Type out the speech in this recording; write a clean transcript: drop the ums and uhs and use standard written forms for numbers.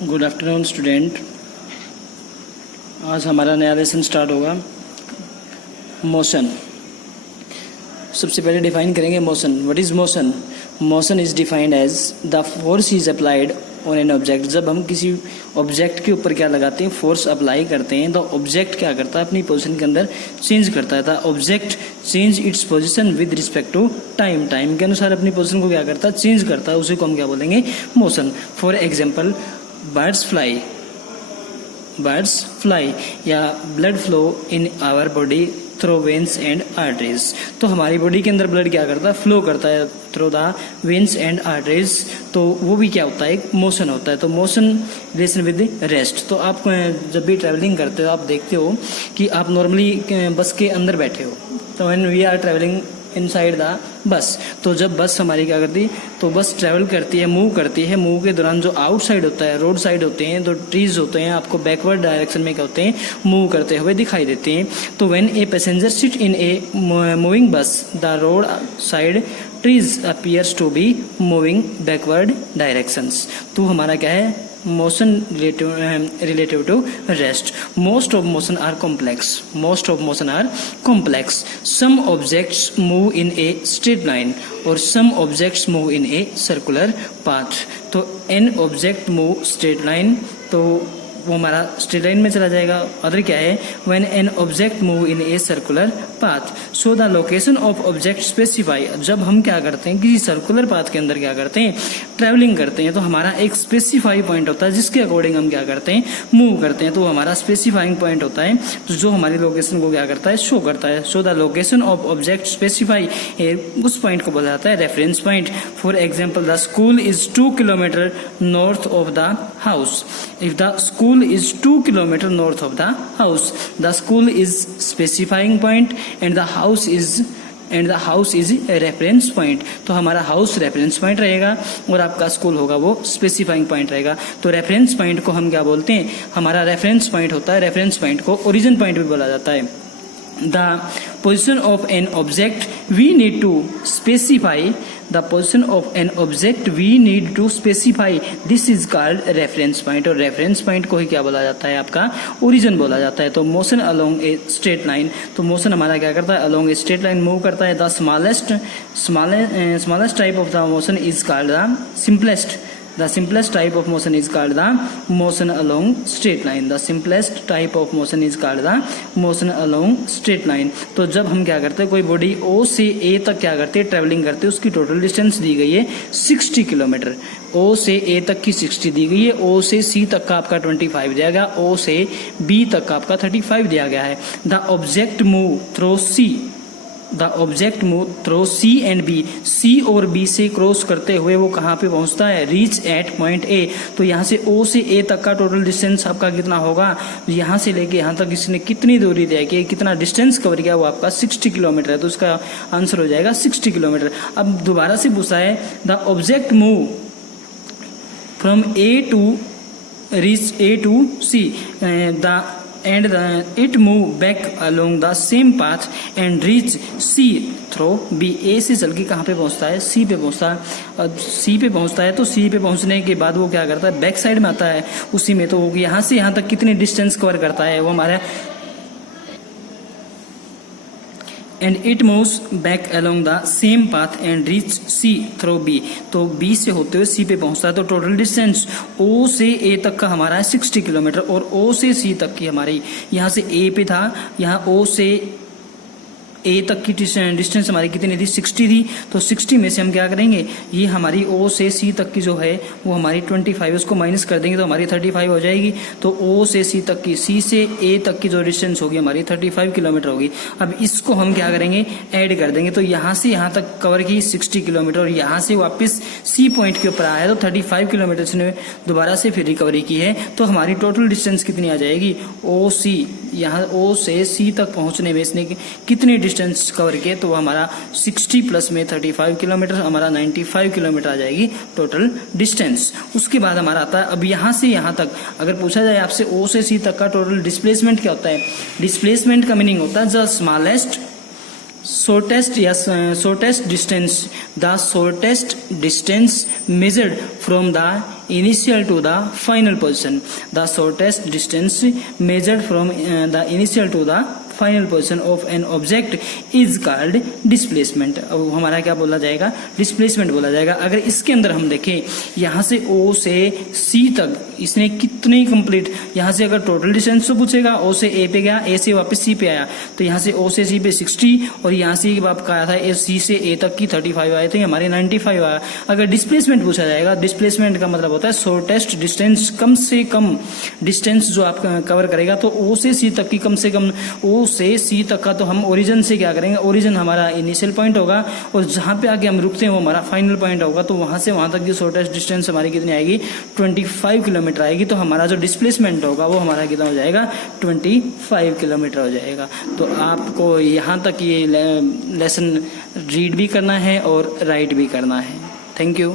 Good afternoon student. आज हमारा नया लेसन स्टार्ट होगा मोशन। सबसे पहले डिफाइन करेंगे motion. What is motion? Motion is defined as the force is applied on an object. जब हम किसी ऑब्जेक्ट के ऊपर क्या लगाते हैं, फोर्स अप्लाई करते हैं, तो ऑब्जेक्ट क्या करता है, अपनी पोजीशन के अंदर चेंज करता है। The object change its position with respect to time. Time के अनुसार अपनी पोजीशन को क्या करता है, चेंज करता है। उसी को हम क्या बोलेंगे, motion. For example birds fly या blood flow in our body through veins and arteries. तो हमारी बॉडी के अंदर ब्लड क्या करता है, फ्लो करता है through the veins and arteries. तो वो भी क्या होता है, एक मोशन होता है। तो मोशन रिलेशन विद रेस्ट। तो आप जब भी ट्रैवलिंग करते हो, आप देखते हो कि आप नॉर्मली बस के अंदर बैठे हो। तो when we are travelling inside the bus, तो जब बस हमारी क्या करती है, तो बस ट्रैवल करती है, मूव करती है। मूव के दौरान जो आउटसाइड होता है, रोड साइड होते हैं, तो ट्रीज होते हैं, आपको बैकवर्ड डायरेक्शन में क्या होते हैं, मूव करते हुए दिखाई देते हैं। तो when a passenger sit in a moving bus, the road side trees appears to be moving backward directions. तो हमारा क्या है, motion relative to rest. Most of motion are complex. Some objects move in a straight line or some objects move in a circular path. तो n object move straight line, तो वो हमारा straight line में चला जाएगा। Other क्या है, when an object move in a circular path, so the location of object specify. जब हम क्या करते हैं, किसी सर्कुलर पाथ के अंदर क्या करते हैं, ट्रैवलिंग करते हैं, तो हमारा एक स्पेसिफाई पॉइंट होता है जिसके अकॉर्डिंग हम क्या करते हैं, मूव करते हैं। तो हमारा स्पेसिफाइंग पॉइंट होता है, तो जो हमारी लोकेशन को क्या करता है, शो करता है। So the location of object specify, उस पॉइंट को बोला जाता है reference point. For example the school is 2 kilometre north of the house. If the school is 2 kilometer north of the house, the school is specifying point and the house is a reference point. तो हमारा house reference point रहेगा और आपका school होगा वो specifying point रहेगा। तो reference point को हम क्या बोलते हैं, हमारा रेफरेंस पॉइंट होता है। रेफरेंस पॉइंट को ओरिजिन पॉइंट भी बोला जाता है। The position of an object we need to specify. The position of an object we need to specify. This is called reference point. और reference point को ही क्या बोला जाता है, आपका ओरिजिन बोला जाता है। तो motion along a straight line, तो motion हमारा क्या करता है, along a straight line move करता है। The smallest type of the motion is called the simplest. The simplest type of motion is called the motion along straight line. The simplest type of motion is called the motion along straight line. तो जब हम क्या करते हैं, कोई body O से A तक क्या करते हैं, ट्रेवलिंग करते हैं, उसकी टोटल डिस्टेंस दी गई है 60 किलोमीटर। O से A तक की 60 दी गई है, O से C तक का आपका 25 दिया गया, O से B तक का आपका 35 दिया गया है। The object move through C. The object move through C and B. C और बी से क्रॉस करते हुए वो कहाँ पे पहुंचता है, रीच एट पॉइंट ए। तो यहाँ से ओ से ए तक का टोटल डिस्टेंस आपका कितना होगा, यहाँ से लेके यहाँ तक इसने कितनी दूरी दिया कि कितना डिस्टेंस कवर किया, वो आपका 60 किलोमीटर है। तो इसका आंसर हो जाएगा 60 किलोमीटर। अब दोबारा से पूछा है, the object move from A to reach A to C it move back along the same path and reach C through B. A से चल के कहाँ पे पहुँचता है, C पे पहुँचता है। C पे पहुँचता है, तो C पे पहुँचने के बाद वो क्या करता है, बैक साइड में आता है उसी में। तो यहाँ से यहाँ तक कितनी डिस्टेंस कवर करता है वो हमारा, and it moves back along the same path and reach C through B. तो बी से होते हुए सी पे पहुंचता है। तो टोटल डिस्टेंस ओ से ए तक का हमारा है 60 किलोमीटर और ओ से सी तक की हमारी, यहाँ से ए पे था, यहाँ ओ से ए तक की डिस्टेंस हमारी कितनी थी, 60 थी। तो 60 में से हम क्या करेंगे, ये हमारी ओ से सी तक की जो है वो हमारी 25, उसको माइनस कर देंगे तो हमारी 35 हो जाएगी। तो ओ से सी तक की, सी से ए तक की जो डिस्टेंस होगी हमारी 35 किलोमीटर होगी। अब इसको हम क्या करेंगे, ऐड कर देंगे। तो यहाँ से यहाँ तक कवर की 60 किलोमीटर और यहाँ से वापस सी पॉइंट के ऊपर आया है तो 35 किलोमीटर से दोबारा से फिर रिकवरी की है। तो हमारी टोटल डिस्टेंस कितनी आ जाएगी, ओ सी, यहाँ ओ से सी तक पहुँचने में इसने कितनी डिस्टेंस कवर किए, तो हमारा 60 प्लस में 35 किलोमीटर, हमारा 95 किलोमीटर आ जाएगी टोटल डिस्टेंस। उसके बाद हमारा आता है, अब यहाँ से यहाँ तक अगर पूछा जाए आपसे ओ से सी तक का टोटल डिस्प्लेसमेंट क्या होता है, डिस्प्लेसमेंट का मीनिंग होता है the smallest shortest distance measured from the initial to the final position. The shortest distance measured from the initial to the final position of an object is called displacement. अब हमारा क्या बोला जाएगा, displacement बोला जाएगा। अगर इसके अंदर हम देखें यहाँ से O से C तक इसने कितनी कंप्लीट, यहाँ से अगर टोटल डिस्टेंस तो पूछेगा, O से A पे गया, A से वापस C पे आया, तो यहाँ से O से C पे 60 और यहाँ से आपका आया था C से A तक की 35 आए थे, हमारे 95 आया। अगर डिस्प्लेसमेंट पूछा जाएगा, डिस्प्लेसमेंट का मतलब होता है शॉर्टेस्ट डिस्टेंस, कम से कम डिस्टेंस जो आप कवर करेगा। तो O से C तक की कम से कम, O से C तक का तो हम ओरिजिन से क्या करेंगे, ओरिजिन हमारा इनिशियल पॉइंट होगा और जहां पे आके हम रुकते हैं वो हमारा फाइनल पॉइंट होगा। तो वहां से वहां तक की शॉर्टेस्ट डिस्टेंस हमारी कितनी आएगी, 25 किलोमीटर आएगी। तो हमारा जो डिस्प्लेसमेंट होगा वो हमारा कितना हो जाएगा, 25 किलोमीटर हो जाएगा। तो आपको यहाँ तक ये लेसन रीड भी करना है और राइट भी करना है। Thank you.